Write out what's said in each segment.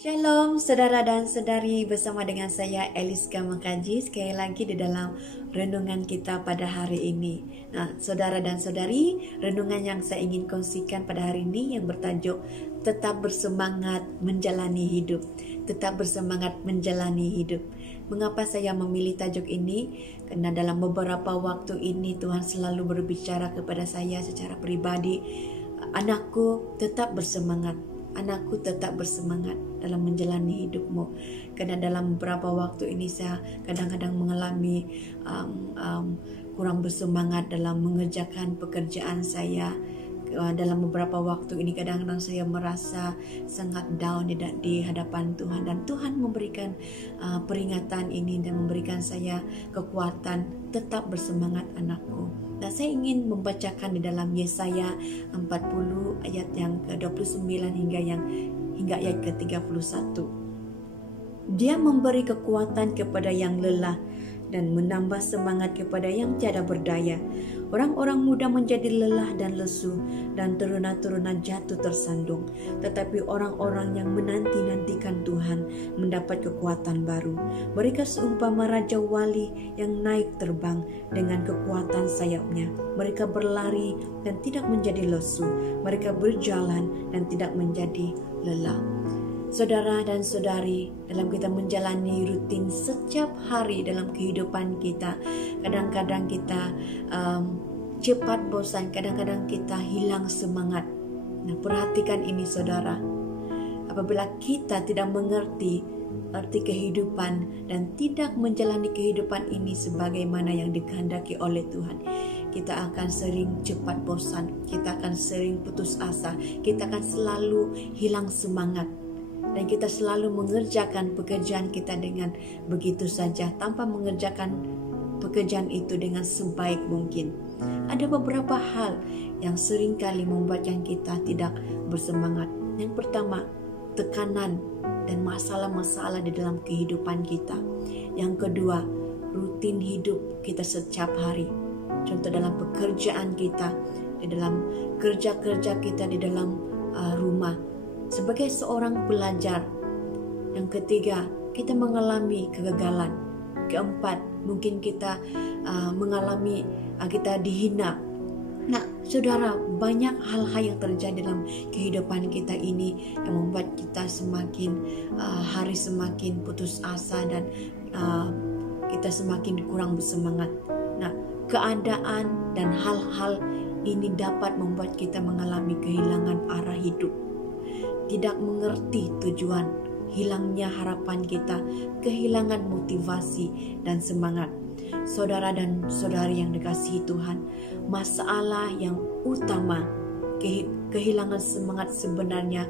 Shalom saudara dan saudari, bersama dengan saya Eliska Makaji sekali lagi di dalam renungan kita pada hari ini. Nah, saudara dan saudari, renungan yang saya ingin kongsikan pada hari ini yang bertajuk tetap bersemangat menjalani hidup. Tetap bersemangat menjalani hidup. Mengapa saya memilih tajuk ini? Karena dalam beberapa waktu ini Tuhan selalu berbicara kepada saya secara pribadi, anakku tetap bersemangat. Anakku tetap bersemangat dalam menjalani hidupmu. Karena dalam beberapa waktu ini saya kadang-kadang mengalami kurang bersemangat dalam mengerjakan pekerjaan saya. Dalam beberapa waktu ini kadang-kadang saya merasa sangat down di hadapan Tuhan, dan Tuhan memberikan peringatan ini dan memberikan saya kekuatan tetap bersemangat anakku. Dan saya ingin membacakan di dalam Yesaya 40 ayat yang ke-29 hingga ayat ke-31. Dia memberi kekuatan kepada yang lelah dan menambah semangat kepada yang tiada berdaya. Orang-orang muda menjadi lelah dan lesu, dan teruna-teruna jatuh tersandung. Tetapi orang-orang yang menanti-nantikan Tuhan mendapat kekuatan baru. Mereka seumpama Raja Wali yang naik terbang dengan kekuatan sayapnya. Mereka berlari dan tidak menjadi lesu. Mereka berjalan dan tidak menjadi lelah. Saudara dan saudari, dalam kita menjalani rutin setiap hari dalam kehidupan kita, kadang-kadang kita cepat bosan, kadang-kadang kita hilang semangat. Nah, perhatikan ini saudara. Apabila kita tidak mengerti arti kehidupan dan tidak menjalani kehidupan ini sebagaimana yang dikehendaki oleh Tuhan, kita akan sering cepat bosan, kita akan sering putus asa, kita akan selalu hilang semangat. Dan kita selalu mengerjakan pekerjaan kita dengan begitu saja, tanpa mengerjakan pekerjaan itu dengan sebaik mungkin. Ada beberapa hal yang seringkali membuatkan kita tidak bersemangat. Yang pertama, tekanan dan masalah-masalah di dalam kehidupan kita. Yang kedua, rutin hidup kita setiap hari. Contoh dalam pekerjaan kita, di dalam kerja-kerja kita di dalam rumah. Sebagai seorang pelajar. Yang ketiga, kita mengalami kegagalan. Keempat, mungkin kita mengalami kita dihina. Nah, saudara, banyak hal-hal yang terjadi dalam kehidupan kita ini yang membuat kita semakin hari semakin putus asa dan kita semakin kurang bersemangat. Nah, keadaan dan hal-hal ini dapat membuat kita mengalami kehilangan arah hidup, tidak mengerti tujuan, hilangnya harapan kita, kehilangan motivasi dan semangat. Saudara dan saudari yang dikasihi Tuhan, masalah yang utama kehilangan semangat sebenarnya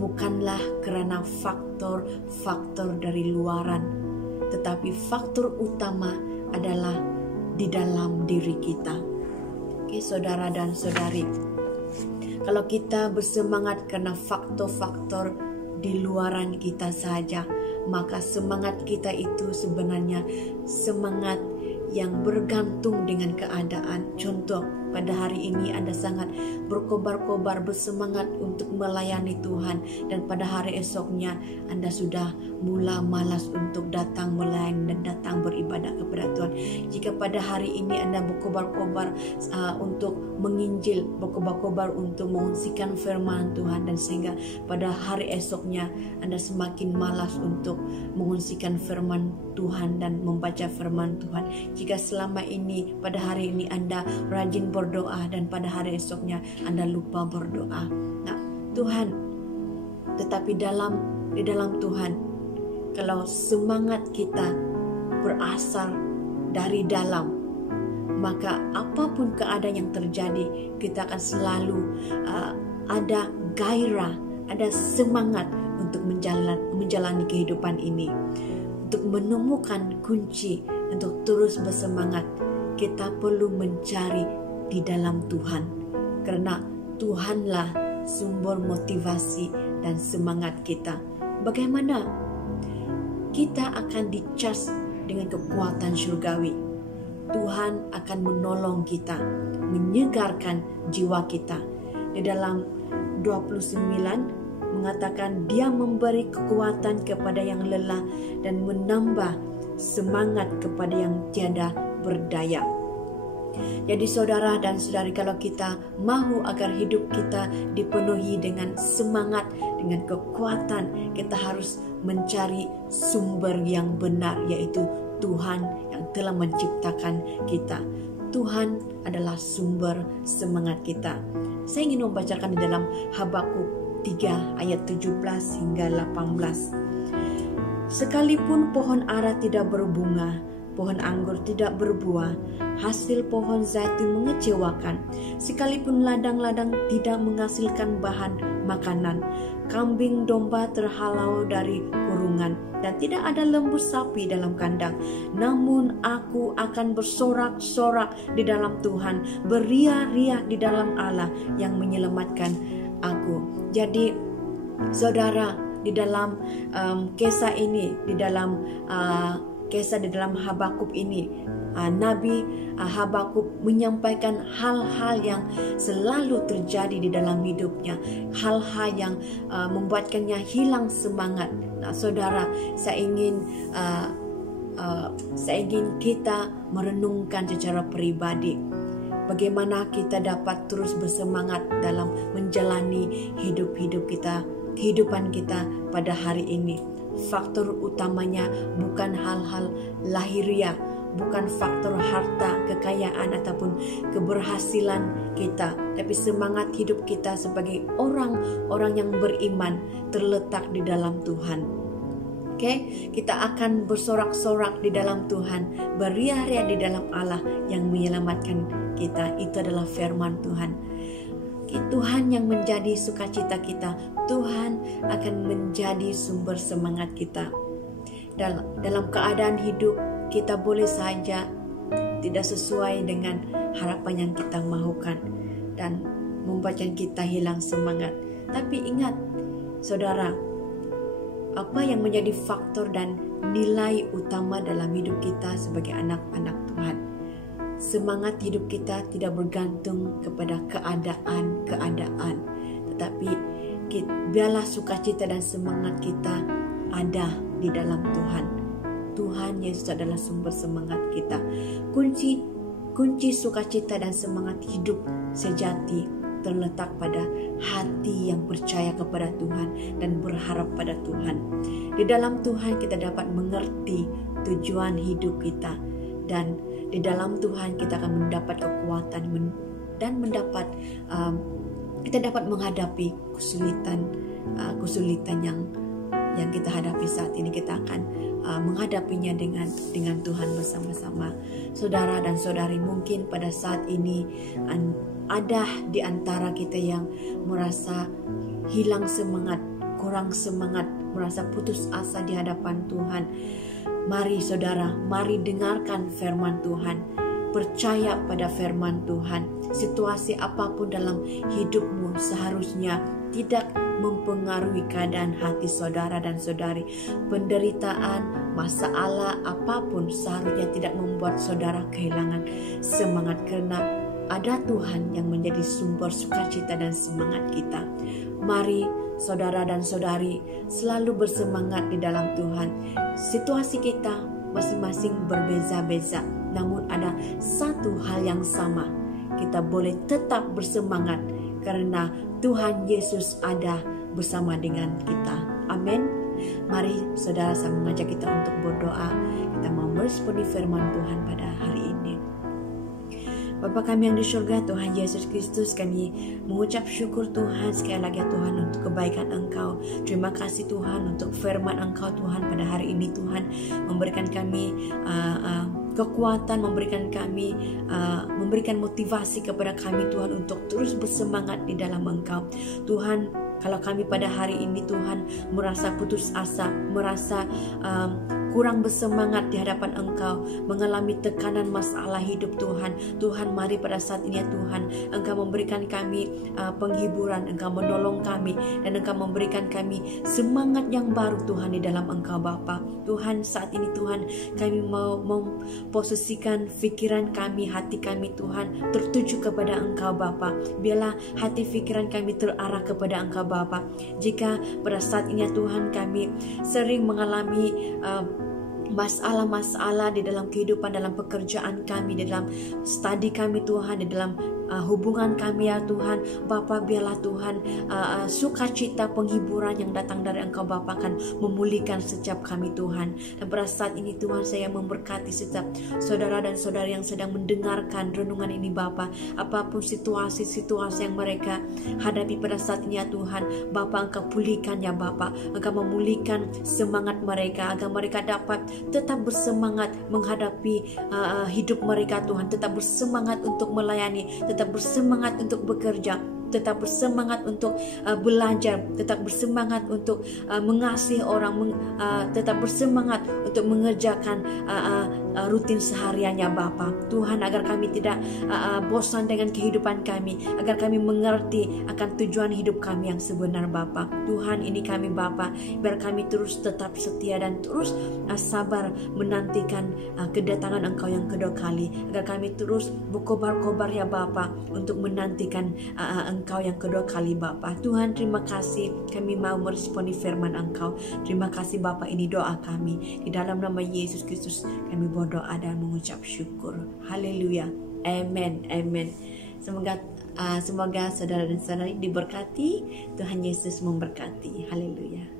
bukanlah karena faktor-faktor dari luaran, tetapi faktor utama adalah di dalam diri kita. Oke, saudara dan saudari, kalau kita bersemangat karena faktor-faktor di luaran kita saja, maka semangat kita itu sebenarnya semangat yang bergantung dengan keadaan. Contoh, pada hari ini Anda sangat berkobar-kobar bersemangat untuk melayani Tuhan, dan pada hari esoknya Anda sudah mula malas untuk datang melayani dan datang beribadah kepada Tuhan. Jika pada hari ini Anda berkobar-kobar untuk menginjil, berkobar-kobar untuk mengungsikan firman Tuhan, dan sehingga pada hari esoknya Anda semakin malas untuk mengungsikan firman Tuhan dan membaca firman Tuhan. Jika selama ini pada hari ini Anda rajin berdoa dan pada hari esoknya Anda lupa berdoa. Nah, Tuhan, tetapi di dalam Tuhan, kalau semangat kita berasal dari dalam, maka apapun keadaan yang terjadi, kita akan selalu ada gairah, ada semangat untuk menjalani kehidupan ini. Untuk menemukan kunci untuk terus bersemangat, kita perlu mencari di dalam Tuhan, karena Tuhanlah sumber motivasi dan semangat kita. Bagaimana kita akan di-charge dengan kekuatan surgawi? Tuhan akan menolong kita, menyegarkan jiwa kita. Di dalam 29 mengatakan dia memberi kekuatan kepada yang lelah dan menambah semangat kepada yang tiada berdaya. Jadi saudara dan saudari, kalau kita mahu agar hidup kita dipenuhi dengan semangat, dengan kekuatan, kita harus mencari sumber yang benar, yaitu Tuhan yang telah menciptakan kita. Tuhan adalah sumber semangat kita. Saya ingin membacakan di dalam Habakuk 3 ayat 17 hingga 18. Sekalipun pohon ara tidak berbunga, pohon anggur tidak berbuah, hasil pohon zaitun mengecewakan, sekalipun ladang-ladang tidak menghasilkan bahan makanan, kambing domba terhalau dari kurungan, dan tidak ada lembu sapi dalam kandang, namun aku akan bersorak-sorak di dalam Tuhan, beria-ria di dalam Allah yang menyelamatkan aku. Jadi saudara, di dalam kisah ini, di dalam kisah di dalam Habakuk ini, Nabi Habakuk menyampaikan hal-hal yang selalu terjadi di dalam hidupnya, hal-hal yang membuatkannya hilang semangat. Nah, saudara, saya ingin kita merenungkan secara pribadi bagaimana kita dapat terus bersemangat dalam menjalani kehidupan kita pada hari ini. Faktor utamanya bukan hal-hal lahiriah, bukan faktor harta, kekayaan ataupun keberhasilan kita, tapi semangat hidup kita sebagai orang-orang yang beriman terletak di dalam Tuhan. Oke, kita akan bersorak-sorak di dalam Tuhan, beria-ria di dalam Allah yang menyelamatkan kita. Itu adalah firman Tuhan. Tuhan yang menjadi sukacita kita, Tuhan akan menjadi sumber semangat kita. Dalam keadaan hidup kita boleh saja tidak sesuai dengan harapan yang kita mahukan dan membuatkan kita hilang semangat. Tapi ingat saudara, apa yang menjadi faktor dan nilai utama dalam hidup kita sebagai anak-anak Tuhan? Semangat hidup kita tidak bergantung kepada keadaan, tetapi biarlah sukacita dan semangat kita ada di dalam Tuhan. Tuhan Yesus adalah sumber semangat kita. Kunci sukacita dan semangat hidup sejati terletak pada hati yang percaya kepada Tuhan dan berharap pada Tuhan. Di dalam Tuhan kita dapat mengerti tujuan hidup kita, dan di dalam Tuhan kita akan mendapat kekuatan dan kita dapat menghadapi kesulitan yang kita hadapi saat ini. Kita akan menghadapinya dengan Tuhan bersama-sama. Saudara dan saudari, mungkin pada saat ini ada di antara kita yang merasa hilang semangat, kurang semangat, merasa putus asa di hadapan Tuhan. Mari saudara, mari dengarkan firman Tuhan. Percaya pada firman Tuhan. Situasi apapun dalam hidupmu seharusnya tidak mempengaruhi keadaan hati saudara dan saudari. Penderitaan, masalah apapun seharusnya tidak membuat saudara kehilangan semangat, karena ada Tuhan yang menjadi sumber sukacita dan semangat kita. Mari saudara dan saudari selalu bersemangat di dalam Tuhan. Situasi kita masing-masing berbeza-beza, namun ada satu hal yang sama. Kita boleh tetap bersemangat karena Tuhan Yesus ada bersama dengan kita. Amin. Mari saudara, saya mengajak kita untuk berdoa. Kita mau meresponi firman Tuhan pada hari ini. Bapa kami yang di surga, Tuhan Yesus Kristus, kami mengucap syukur Tuhan sekali lagi Tuhan untuk kebaikan Engkau. Terima kasih Tuhan untuk firman Engkau Tuhan pada hari ini. Tuhan memberikan kami kekuatan, memberikan motivasi kepada kami Tuhan untuk terus bersemangat di dalam Engkau. Tuhan, kalau kami pada hari ini Tuhan merasa putus asa, merasa kurang bersemangat di hadapan Engkau, mengalami tekanan masalah hidup Tuhan. Tuhan, mari pada saat ini ya Tuhan, Engkau memberikan kami penghiburan, Engkau menolong kami, dan Engkau memberikan kami semangat yang baru Tuhan di dalam Engkau Bapa. Tuhan, saat ini Tuhan, kami mau memposisikan pikiran kami, hati kami Tuhan, tertuju kepada Engkau Bapa. Biarlah hati pikiran kami terarah kepada Engkau Bapa. Jika pada saat ini ya Tuhan, kami sering mengalami masalah-masalah di dalam kehidupan, dalam pekerjaan kami, di dalam studi kami Tuhan, di dalam hubungan kami ya Tuhan Bapa, biarlah Tuhan sukacita penghiburan yang datang dari Engkau Bapa akan memulihkan setiap kami Tuhan. Dan pada saat ini Tuhan, saya memberkati setiap saudara dan saudari yang sedang mendengarkan renungan ini Bapa, apapun situasi-situasi yang mereka hadapi pada saat ini ya Tuhan Bapa, Engkau pulihkan ya Bapa, Engkau memulihkan semangat mereka agar mereka dapat tetap bersemangat menghadapi hidup mereka Tuhan, tetap bersemangat untuk melayani, tetap bersemangat untuk bekerja, tetap bersemangat untuk belajar, tetap bersemangat untuk mengasihi orang, tetap bersemangat untuk mengerjakan rutin sehariannya Bapa. Tuhan, agar kami tidak bosan dengan kehidupan kami, agar kami mengerti akan tujuan hidup kami yang sebenar Bapa. Tuhan, ini kami Bapa, biar kami terus tetap setia dan terus sabar menantikan kedatangan Engkau yang kedua kali, agar kami terus berkobar-kobar ya Bapa untuk menantikan Engkau yang kedua kali Bapa. Tuhan, terima kasih, kami mau meresponi firman Engkau. Terima kasih Bapa, ini doa kami di dalam nama Yesus Kristus. Kami berdoa dan mengucap syukur. Haleluya. Amen. Amen. Semoga saudara dan saudari diberkati. Tuhan Yesus memberkati. Haleluya.